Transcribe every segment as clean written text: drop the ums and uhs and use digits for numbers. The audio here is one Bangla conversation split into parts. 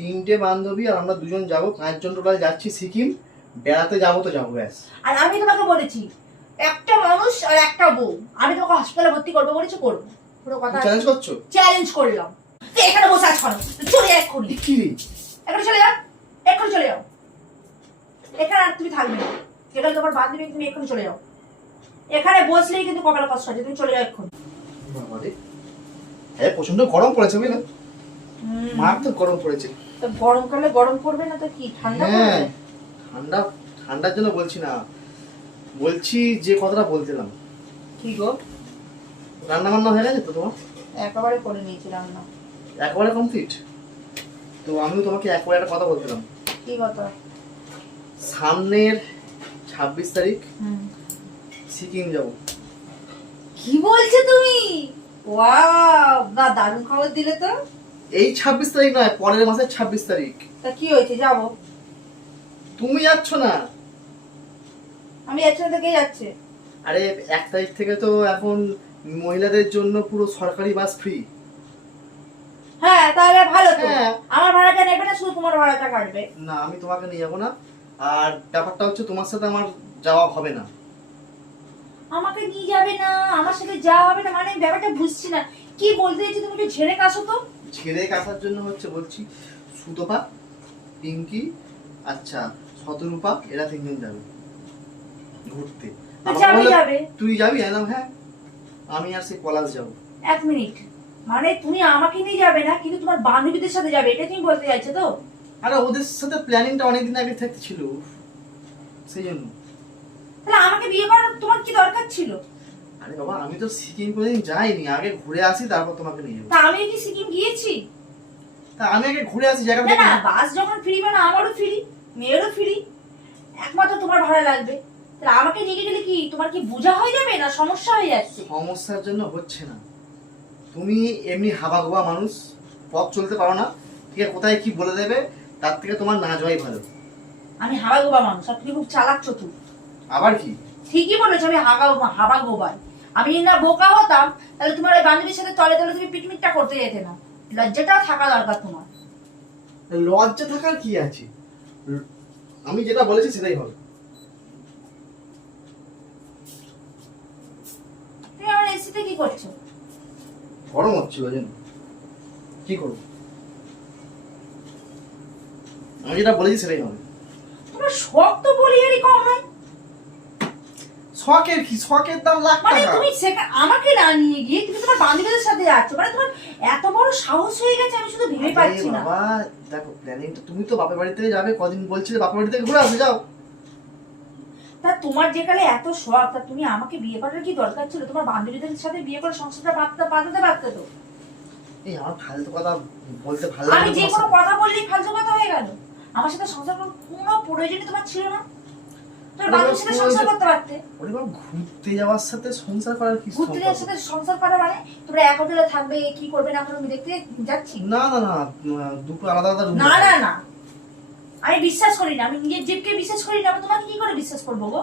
তিনটে বান্ধবী আর আমরা দুজন যাবো, 5 জন টোটাল যাচ্ছি সিকিম বেড়াতে, যাবো তো যাবো ব্যাস। আর আমি তোমাকে বলেছি একটা মানুষ আর একটা বউ, আমি তোমাকে হসপিটালে ভর্তি করবো বলেছি, করবো। পুরো কথা চ্যালেঞ্জ করছো? চ্যালেঞ্জ করলাম। তুই এখানে বসে আছ কেন? চলে যা এক্ষুনি। কি রে? এক্ষুনি চলে যা, এক্ষুনি চলে যাও। এখানে আর তুমি থাকবে না, এখানে তোমার বান্ধবী, তুমি এক্ষুনি চলে যাও। এখানে বসলেই কিন্তু কপালে কষ্ট আছে, তুমি চলে যাও এক্ষুনি। বাবা রে, হ্যাঁ প্রচন্ড গরম পড়েছে বুঝলে, মারাত্মক গরম পড়েছে। তো গরমকালে গরম পড়বে না তো কি ঠান্ডা পড়বে? ঠান্ডা, ঠান্ডার জন্য বলছি না, বলছি যে কথাটা বলছিলাম। কি গো? রান্না বান্না হয়ে গেছে তো তোমার? একেবারে করে নিয়েছি রান্না, একেবারে কমপ্লিট। তো আমিও তোমাকে একবারে একটা কথা বলছিলাম। কি কথা? সামনের 26 তারিখ সিকিম যাব। কি বলছো তুমি? ওয়াও, না দারুণ খবর দিলে তো। এই 26 তারিখ নয়, পরের মাসের 26 তারিখ। তা কি হয়েছে, যাবো। তুমি যাচ্ছ না? আমি যাচ্ছি না তো কে যাচ্ছে? আরে 1 তারিখ থেকে তো এখন মহিলাদের জন্য পুরো সরকারি বাস ফ্রি। হ্যাঁ তাহলে ভালো তো। হ্যাঁ। আমার ভাড়াটা নেবে না, শুধু তোমার ভাড়াটা কাটবে। না আমি তোমাকে নিয়ে যাবো না, আর ব্যাপারটা হচ্ছে তোমার সাথে আমার যাওয়া হবে না। আমাকে নিয়ে যাবে না, আমার সাথে যা হবে না, মানে আমি ব্যাপারটা বুঝছি না কি বলতে চাইছো তুমি, একটু ঝেড়ে কাশো তো। ছেড়ে কাছার জন্য হচ্ছে বলছি, সুতপা, পিঙ্কি, আচ্ছা শতরূপা, এরা 3 জন যাবে ঘুরতে। আমাকে যাবে বললো, যাবে। তুই যাবি? এলাম হ্যাঁ, আমি আর সেই পলাশ যাবো। এক মিনিট, মানে তুমি আমাকে নিয়ে যাবে না কিন্তু তোমার বান্ধবীদের সাথে যাবে, এটা তুমি বলতে চাইছো তো? আরে ওদের সাথে প্ল্যানিংটা অনেকদিন আগে থেকে ছিল, সেই জন্য। তাহলে আমাকে বিয়ে করার তোমার কি দরকার ছিল? আরে বাবা আমি তো সিকিম কোনোদিন যাইনি, আগে ঘুরে আসি তারপর তোমাকে নিয়ে যাবো। তা আমি কি সিকিম গিয়েছি? তা আমি আগে ঘুরে আসি জায়গাটা না দেখে। না, বাস যখন ফ্রি মানে আমারও ফ্রি, মেয়েরও ফ্রি, একমাত্র তোমার ভাড়া লাগবে। তাহলে আমাকে নিয়ে গেলে কি তোমার কি বোঝা হয়ে যাবে না সমস্যা হয়ে যাচ্ছে? সমস্যার জন্য হচ্ছে না, তুমি এমনি হাবা গোবা মানুষ, পথ চলতে পারো না, ঠিক আছে কোথায় কি বলে দেবে, তার থেকে তোমার না যাওয়াই ভালো। আমি হাবা গোবা মানুষ আর তুমি খুব চালাক চতুর। আবার কি? ঠিকই বলেছো, আমি হাবা গোবাই। আমি না বোকা হতাম তাহলে তোমার ওই বান্ধবীর সাথে তলে তলে তুমি পিকনিকটা করতে যেতে না। লজ্জাটাও থাকা দরকার তোমার। লজ্জা থাকার কি আছে, আমি যেটা বলেছি সেটাই হবে। তুমি আমার এসিতে কি করছো? গরম হচ্ছিল জানো, কি করবো, আমি যেটা বলেছি সেটাই হবে। তোমার শখ তো বলি এরই কম নয়। শখের কি, শখের দাম লাখ মানে টাকা। তুমি আমাকে না নিয়ে গিয়ে তুমি তোমার বান্ধবীদের সাথে যাচ্ছ, মানে তোমার এত বড় সাহস হয়ে গেছে, আমি শুধু ভেবে পাচ্ছি না। বাবা দেখো প্ল্যানিংটা, তুমি তো বাপের বাড়িতে যাবে, কদিন বলছিলে বাপের বাড়ি থেকে ঘুরে আসবে, যাও। তা তোমার যেখানে এত শখ, তা তুমি আমাকে বিয়ে করার কি দরকার ছিল? তোমার বান্ধবীদের সাথে বিয়ে করে সংসারটা পাতাতে পারতে তো। এই আমার ফালতু কথা বলতে ভালো লাগে আমি না যে তোমার কোনো সাথে। কথা বললেই ফালতু কথা হয়ে গেল। আমার সাথে সংসার করার কোনো প্রয়োজনই তোমার ছিল না, তোমার বান্ধবীর সাথে সংসার করতে পারতে। ওরে বাবা, ঘুরতে যাওয়ার সাথে সংসার করার কি ঘুরতে সম্পর্ক? যাওয়ার সাথে সংসার করা মানে তোমরা এক হোটেলে থাকবে, কি করবে না করবে আমি দেখতে যাচ্ছি? না না না, দুটো আলাদা আলাদা রুম। না না না, আমি বিশ্বাস করি না, আমি নিজের জীবকে বিশ্বাস করি না, আমি তোমাকে কি করে বিশ্বাস করবো গো?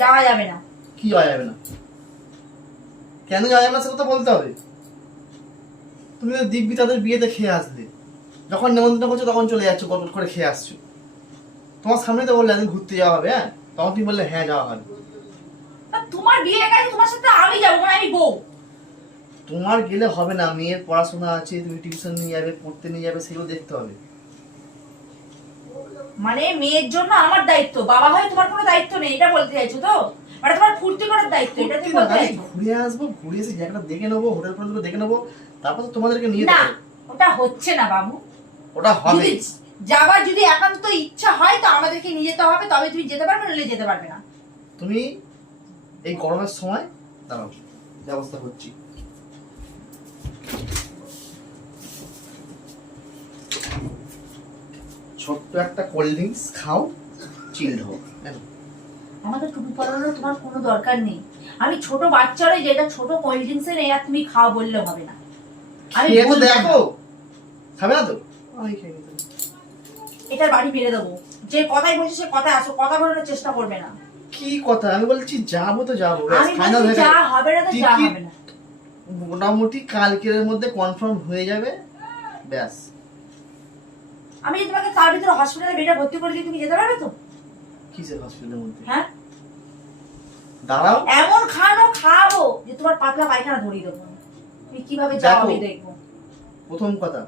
যাওয়া যাবে না। কি যাওয়া যাবে না? কেন যাওয়া যাবে না সেটা তো বলতে হবে। তুমি তো দিব্যি তাদের বিয়েতে খেয়ে আসলে, যখন নেমন্তন্ন করছো তখন চলে যাচ্ছ, গল্প করে খেয়ে আসছো। তোমার সামনে তো বললে একদিন ঘুরতে যাওয়া হবে, হ্যাঁ তখন তুমি বললে হ্যাঁ যাওয়া হবে। তা তোমার বিয়ে গেছে, তোমার সাথে আমি যাবো, মানে আমি বউ। তোমার গেলে হবে না, মেয়ের পড়াশোনা আছে, তুমি টিউশন নিয়ে যাবে, পড়তে নিয়ে যাবে, সেগুলো দেখতে হবে। মানে মেয়ের জন্য আমার দায়িত্ব, বাবা হয়ে তোমার কোনো দায়িত্ব নেই, এটা বলতে চাইছো তো? মানে তোমার ফুর্তি করার দায়িত্ব, এটা তুমি বলতে চাইছো? ঘুরে আসবো, ঘুরে এসে জায়গাটা দেখে নেবো, হোটেল ফোটেল দেখে নেবো, তারপর তো তোমাদেরকে নিয়ে না, যাবো। ওটা হচ্ছে না বাবু। ওটা হবে। যদি যাবার যদি একান্ত ইচ্ছা হয় তো আমাদেরকে নিয়ে যেতে হবে, তবে তুমি যেতে পারবে, নইলে যেতে পারবে না। তুমি এই গরমের সময় দাঁড়াও, ব্যবস্থা করছি। ছোট্ট একটা কোল্ড ড্রিঙ্কস খাও, চিল্ড হোক। আমাকে টুপি পরানোর তোমার কোনো দরকার নেই। আমি ছোট বাচ্চারে যেটা ছোট কোল্ড ড্রিঙ্কস এর আর তুমি খাও বললে হবে না। আমি খেয়ে তো বলবো না। দেখো, খাবে না তো? আমি খেয়ে নিতে। এটার বাড়ি মেরে দেবো। যে কথাই বলছি সে কথায় আসো, কথা বলার চেষ্টা করবে না। কি কথা, আমি বলছি যাবো তো যাবো, আমি বলছি যা হবে না তো যা হবে না। মোটামুটি কালকের মধ্যে কনফার্ম হয়ে যাবে, ব্যাস। আমি যদি তোমাকে তার ভিতরে হসপিটালে বেডে ভর্তি করে দিই, তুমি যেতে পারবে তো? কিসের হসপিটালের মধ্যে? হ্যাঁ, দাঁড়াও, এমন খাবো যে তোমার পাতলা পায়খানা ধরিয়ে দেবো। তুমি কিভাবে যাও দেখো। আমি দেখবো। প্রথম কথা,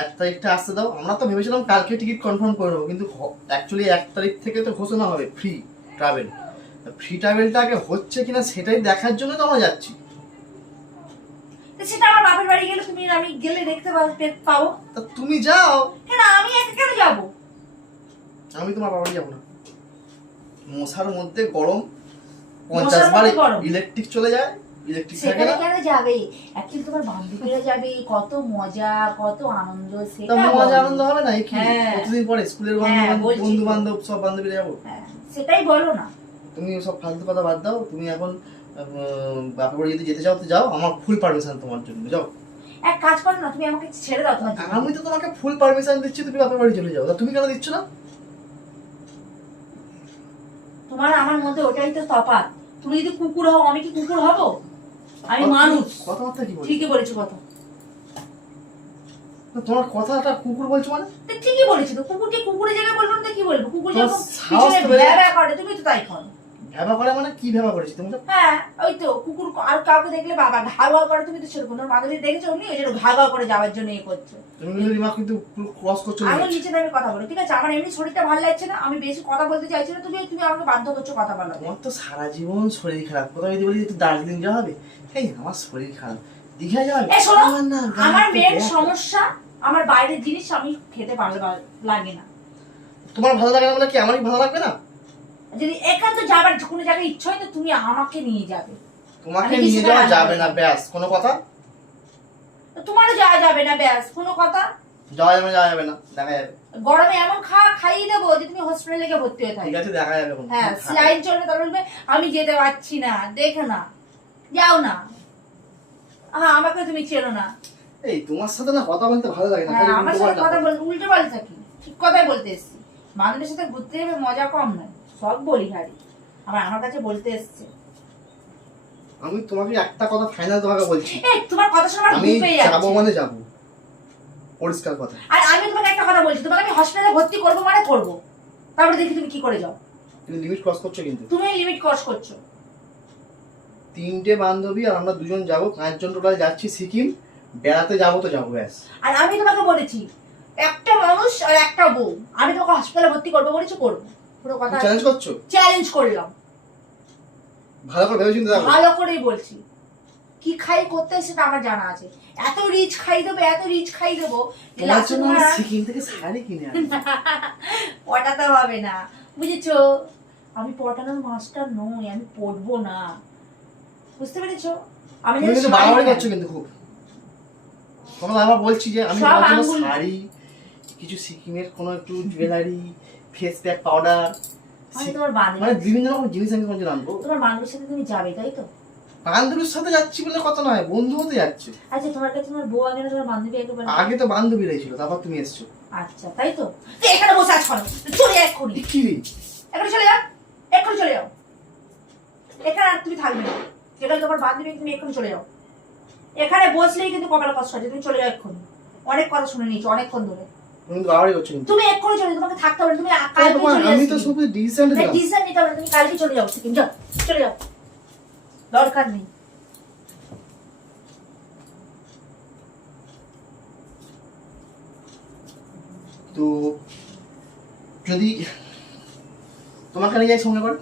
1 তারিখটা আসতে দাও। আমরা তো ভেবেছিলাম কালকে টিকিট কনফার্ম করে নেবো, কিন্তু অ্যাকচুয়ালি 1 তারিখ থেকে তো ঘোষণা হবে ফ্রি ট্রাভেল। ফ্রি ট্রাভেলটা আগে হচ্ছে কিনা সেটাই দেখার জন্য তো আমরা যাচ্ছি। তো সেটা আমার বাপের বাড়ি গেলে তুমি আমি গেলে দেখতে পাবো। তা তুমি যাও। কেন আমি একা কেন যাবো? আমি তোমার বাড়ি যাবো না। মশার মধ্যে গরম, মশার 50 বার মধ্যে গরম? ইলেকট্রিক চলে যায়, ইলেকট্রিক থাকে সেখানে না। কেন যাবে? অ্যাকচুয়ালি তোমার বান্ধবীরা যাবে, কত মজা কত আনন্দ, তা সেটা মজা বলো। আনন্দ হবে না? এই কি হ্যাঁ। কতদিন পরে স্কুলের হ্যাঁ, বলছি তো। বন্ধু বান্ধব সব বান্ধবীরা যাবো। হ্যাঁ, সেটাই বলো না। তুমি সব ফালতু কথা বাদ দাও। তুমি এখন বাপের বাড়ি যদি যেতে চাও তো যাও, আমার ফুল পারমিশন তোমার জন্য, যাও। এক কাজ করো না, তুমি আমাকে ছেড়ে দাও তোমার জীবনে। আমি তো তোমাকে ফুল পারমিশন দিচ্ছি, তুমি বাপের বাড়ি চলে যাও। তা তুমি কেন দিচ্ছ না? তোমার আমার মধ্যে ওটাই তো তফাৎ। তুমি যদি কুকুর হও, আমি কি কুকুর হব? আমি মানুষ। কথাবার্তা কি বলছো? ঠিকই বলেছো কথা। তোমার কথাটা কুকুর বলছো মানে? তো ঠিকই বলেছো তো, কুকুরকে কুকুরের জায়গায় বলবো না তো কি বলবো? কুকুর তোমার যখন সাহস পিছনে তো বেড়ে ভ্যা ভ্যা করে, তুমি তো তাই করো। ভেবা করে মানে কি ভেবা করেছি তুমি? হ্যাঁ, ওই তো কুকুর আর কাউকে দেখলে বাবা ঘা ঘা করে, তুমি তো সেরকম। তোমার মাধবী দেখেছো উনি ওই জন্য ঘা ঘা করে যাওয়ার জন্য এ করছে। তুমি কিন্তু রিমা কিন্তু ক্রস করছো। আমি নিচে দাঁড়িয়ে কথা বলো, ঠিক আছে? আমার এমনি শরীরটা ভালো লাগছে না, আমি বেশি কথা বলতে চাইছি না, তুমি তুমি আমাকে বাধ্য করছো কথা বলাতে। তোমার তো সারা জীবন শরীর খারাপ। কোথাও যদি বলি একটু দার্জিলিং যাওয়া হবে, এই আমার শরীর খারাপ, দীঘা যাওয়া হবে। এ শোনো, আমার না আমার মেন সমস্যা আমার বাইরের জিনিস আমি খেতে লাগে না। তোমার ভালো লাগে না বলে কি আমারই ভালো লাগবে না? যদি একান্ত যাবার কোনো জায়গায় ইচ্ছা হয় তো তুমি আমাকে নিয়ে যাবে। তোমাকে আমি কি নিয়ে সেটা যাওয়া রাজি যাবে নই। না, ব্যাস। কোনো কথা? তো তোমারও যাওয়া যাবে না, ব্যাস কোনো কথা। যাওয়া যাবে না, দেখা যাবে। গরমে এমন খাইয়ে দেবো যে তুমি হসপিটালে গিয়ে ভর্তি হয়ে ঠিক থাকবে। আছে, দেখা যাবে। এখন হ্যাঁ, স্লাইন চলবে, তাহলে বলবে আমি যেতে পারছি না, দেখো না, যাও না। হ্যাঁ, আমাকে তুমি চেনো না। এই তোমার সাথে না কথা বলতে ভালো লাগে না। হ্যাঁ, খালি আমার উল্টো সাথে পাল্টা কথা বলতে উল্টো পাল্টা থাকি, ঠিক কথাই বলতে এসছি। বান্ধবীর সাথে ঘুরতে যাবে, মজা কম নয়, সব বলি হারি। আমার কাছে বলতে এসছে। আমি তোমাকে একটা কথা ফাইনাল তোমাকে বলছি, এই তোমার কথা শুনে আমার আমি ঘুম পেয়ে যাবো যাচ্ছে। মানে যাবো, পরিষ্কার কথা। আর আমি তোমাকে একটা কথা বলছি, তোমাকে আমি হসপিটালে ভর্তি করবো মানে করবো, তারপরে দেখি তুমি কি করে যাও। তুমি লিমিট ক্রস করছো কিন্তু। তুমি লিমিট ক্রস করছো। 3টে বান্ধবী আর আমরা 2জন যাবো, 5 জন টোটাল যাচ্ছি সিকিম বেড়াতে। যাবো তো যাবো, ব্যাস। আর আমি তোমাকে বলেছি একটা মানুষ আর একটা বউ, আমি তোমাকে হসপিটালে ভর্তি করবো বলেছি, করবো। পুরো কথা চ্যালেঞ্জ করছো? চ্যালেঞ্জ করলাম। ভালো করে ভেবে চিন্তে দেখো। ভালো করেই বলছি, কি খাই করতে সেটা আমার জানা আছে। এত রিচ খাই দেবো, এত রিচ খাই দেবো যে তোমার লাস্টে জন্য তোমার আমি সিকিম থেকে শাড়ি কিনে আনবো। পটাতে হবে না, বুঝেছো? আমি পটানোর মাস্টার নই, আমি পড়বো না, বুঝতে পেরেছো? আমি তুমি কিন্তু বাড়াবাড়ি করছো কিন্তু খুব। তোমাকে আবার বলছি যে আমি সব তোমার জন্য আঙ্গুল- শাড়ি, কিছু সিকিমের কোনো একটু জুয়েলারি, ফেস প্যাক, পাউডার, আমি তোমার বান্ধবী, মানে বিভিন্ন রকম জিনিস আমি তোমার জন্য আনবো। তোমার বান্ধবীর সাথে তুমি যাবে তাই তো? বান্ধবীর সাথে যাচ্ছি বলে কথা নয়, বন্ধু হতে যাচ্ছে। আচ্ছা, তোমার কাছে তোমার বউ আগে না তোমার বান্ধবী আগে বলে? আগে তো বান্ধবীরাই ছিল, তারপর তুমি এসছো। আচ্ছা, তাই তো? তো এখানে বসে আছো কেন? চলে যাও এক্ষুনি, কি রে? এক্ষুনি চলে যাও, এক্ষুনি চলে যাও। এখানে আর তুমি থাকবে না, এখানে তোমার বান্ধবী, তুমি এক্ষুনি চলে যাও। এখানে বসলেই কিন্তু কপালে কষ্ট আছে, তুমি চলে যাও এক্ষুনি। অনেক কথা শুনে নিয়েছো অনেকক্ষণ ধরে, তুমি কিন্তু বাড়াবাড়ি করছো কিন্তু। তুমি এক্ষুনি চলে যাও, তোমাকে থাকতে হবে না, তুমি কালকে তোমার চলে আমি তো যাও। শুধু ডিসিশন দিলাম। ডিসিশন নিতে হবে না, তুমি কালকে চলে যাও, সিকিম যাও, চলে যাও, দরকার নেই। তো যদি তোমাকে নিয়ে যাই সঙ্গে করে,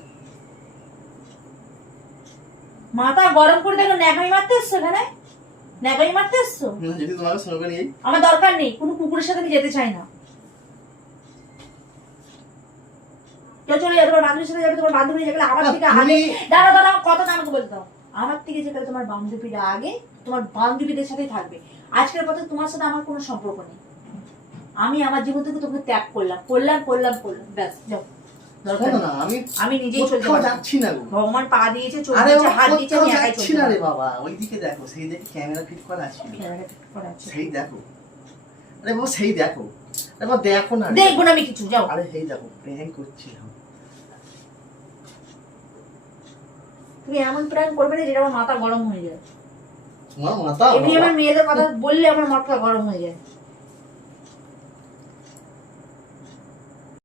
মাথা গরম করে দেখো, ন্যাকামি মারতে এসছো এখানে, ন্যাকামি মারতে এসছো। যদি তোমাকে সঙ্গে নিয়ে যাই, আমার দরকার নেই, কোনো কুকুরের সাথে আমি যেতে চাই না। কেউ চলে যাবে, তোমার বান্ধবীর সাথে যাবে, তোমার বান্ধবী যেগুলো আমার থেকে আগে, দাঁড়া দাঁড়া, কথাটা আমাকে বলতে দাও। আমার থেকে যেগুলো তোমার বান্ধবীরা আগে, তোমার বান্ধবীদের সাথেই থাকবে। আজকের পথে তোমার সাথে আমার কোনো সম্পর্ক নেই। আমি আমার জীবন থেকে তোমাকে ত্যাগ করলাম, ব্যাস যাও, দরকার শোনো নেই। না, আমি নিজেই চলতে কোথাও পারছি। যাচ্ছি না গো। ভগবান পা দিয়েছে, চোখ আরে দিয়েছে, হাত দিয়েছে, কোথাও আমি একাই যাচ্ছি চলতে না রে পারবো। বাবা, ওইদিকে দেখো, সেই দেখে ক্যামেরা ফিট করা আছে। ক্যামেরা ফিট করা আছে। সেই দেখো, আরে বাবা সেই দেখো, আরে বাবা দেখো না রে। দেখবো না আমি কিছু, যাও। আরে সেই দেখো, প্র্যাঙ্ক করছিলাম। তুমি এমন প্ল্যান করবে না যেটা আমার মাথা গরম হয়ে যায়। তোমার মাথা এমনি বাবা। আমার মেয়েদের কথা বললে আমার মাথা গরম হয়ে যায়।